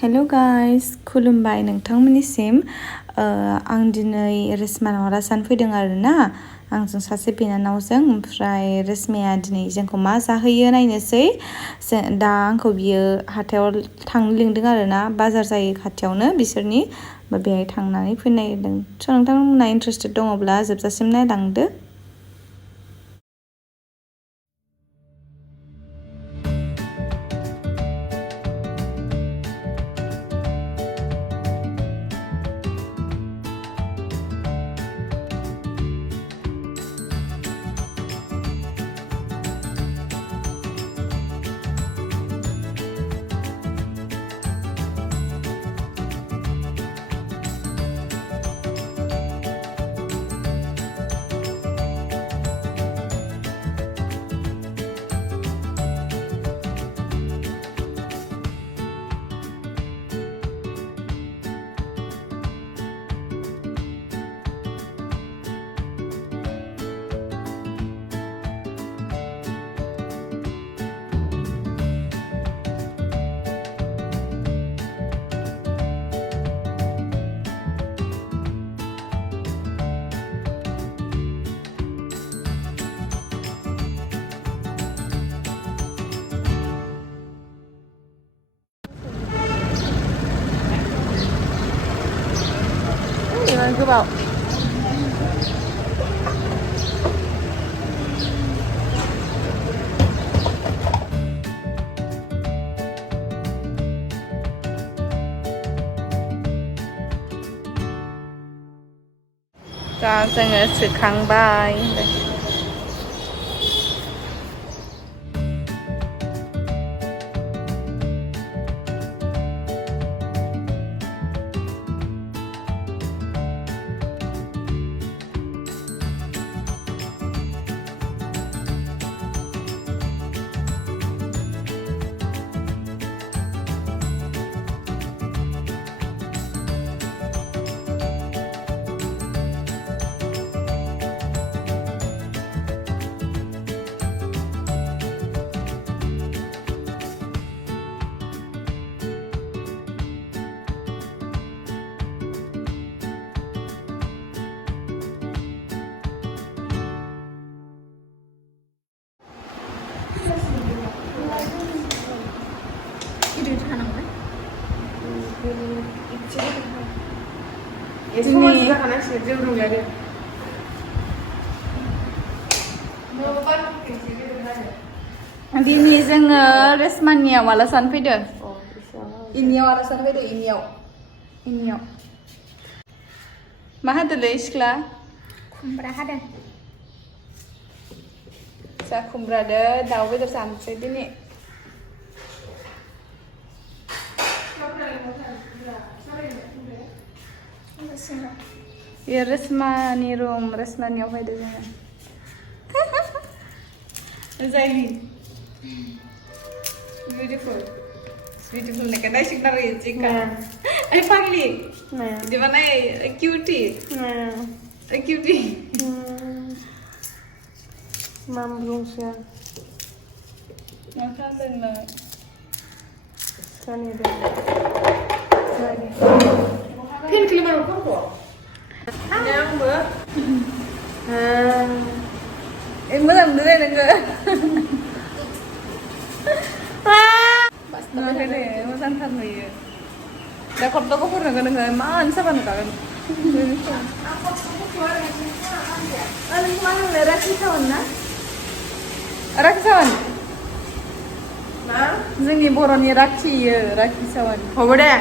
Hello guys खुलुमबाय नोंथांमोननिसिम आं दिनै रेसमानाव आलासि फैदों आरोना आंजों सासे बिनानावजों ओमफ्राय रेसमाया दिनै जोंखौ मा जाहोयो नायनोसै दा आंखौ बियो हाथायाव थांनो लिंदों आरोना बाजार जायो खाथियावनो बिसोरनि बेहाय थांनानै फैनो नागिरदों स' नोंथांमोना इन्टारेस्टेड दङब्ला जोबजासिम नायलांदो गोबाव दा जोङो सोखांबाय दिनै जोङो रेसमानियाव आलासि फैदों इनियाव आलासि फैदों इनियाव मा होदोलै सिख्ला खुमब्रा हादों जा खुमब्रादो दाउ बेदर जानोसै दिनै ये रेसमानि रुम रेसमानियाव फैदों जोङो जायनि beautiful नायखा नायसिगोन आरो जिंगा ओइ फाग्लि बिदिबा नाय किउटी Mam brungsia. मा खालामदों Sani deh. Pin kelima rokok kok. Yang ber. मोजां नुदों नोङो मोजांथार नुयो दा खर'खौ फोरनोगोन नोङो मानो साफा नुखागोन नोंखौ मा होनो राखि सावन ना राखि सावन जोंनि बर'नि राखि सावन Hobode.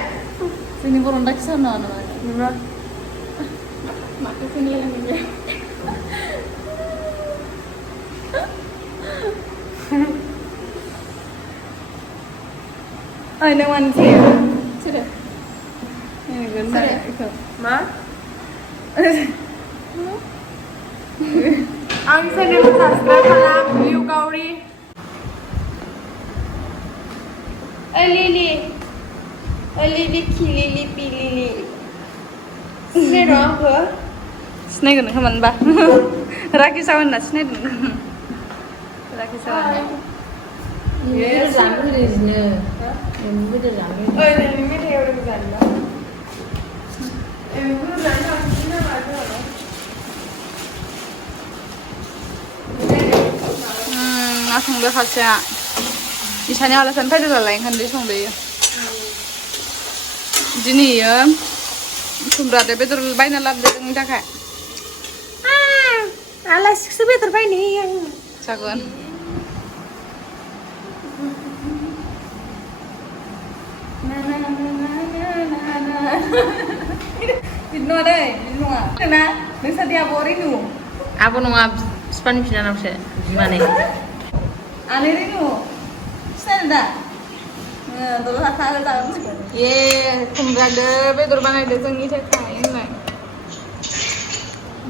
जोंनि बर'नि राखि सावन नङा नामा माखौ खोनालाय I know one too. Sudah. Ini guna itu. Ma? Ang SAndri Mwkhang liu kawri. Lili kilili pilili. Siapa apa? Snake nak kaman ba? Raki sawan na snake. Raki sawan. Yes. Lắm cái gì nữa. Mình biết được lắm. Này mình theo được dần đó. Em cứ dần thôi, chứ nó là thôi. 나 성대 같이야. 이 자녀 알아서 패드 달라잉 한데 성대. 지니요. kumbrade betul baina lab de ng dakha. Alasi se betul baik ni yang. Sagon. Dino deh, dino ah. Kena, bisa dia borinu. Apa nunggu Spanish na nafse? Gimana? Alirinu. Senda. Dulu sakal tahu. Ye, kumbrade betul bangai de ng ite kain lai.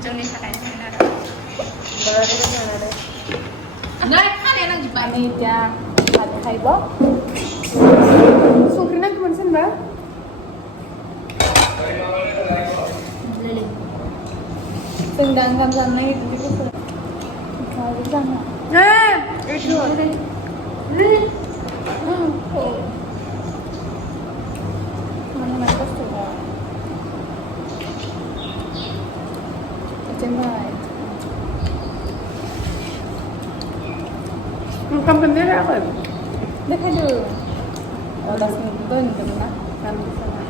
Joni sakai sana. Nggak, kan enak juga. Ani dia ada kaibo. Sukri nak kemana sen bah? Lele. Sendang kam sana itu juga. Kau sana. Itu. Mana nak sudah. Cemai. Kamu sendiri apa? Dekat dulu. Oh, das minit doon na. Kami sana.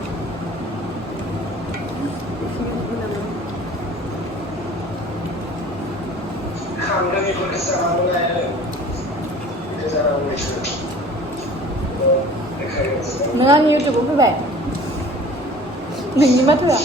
Ngon YouTube của các bạn. Mình đi mất rồi.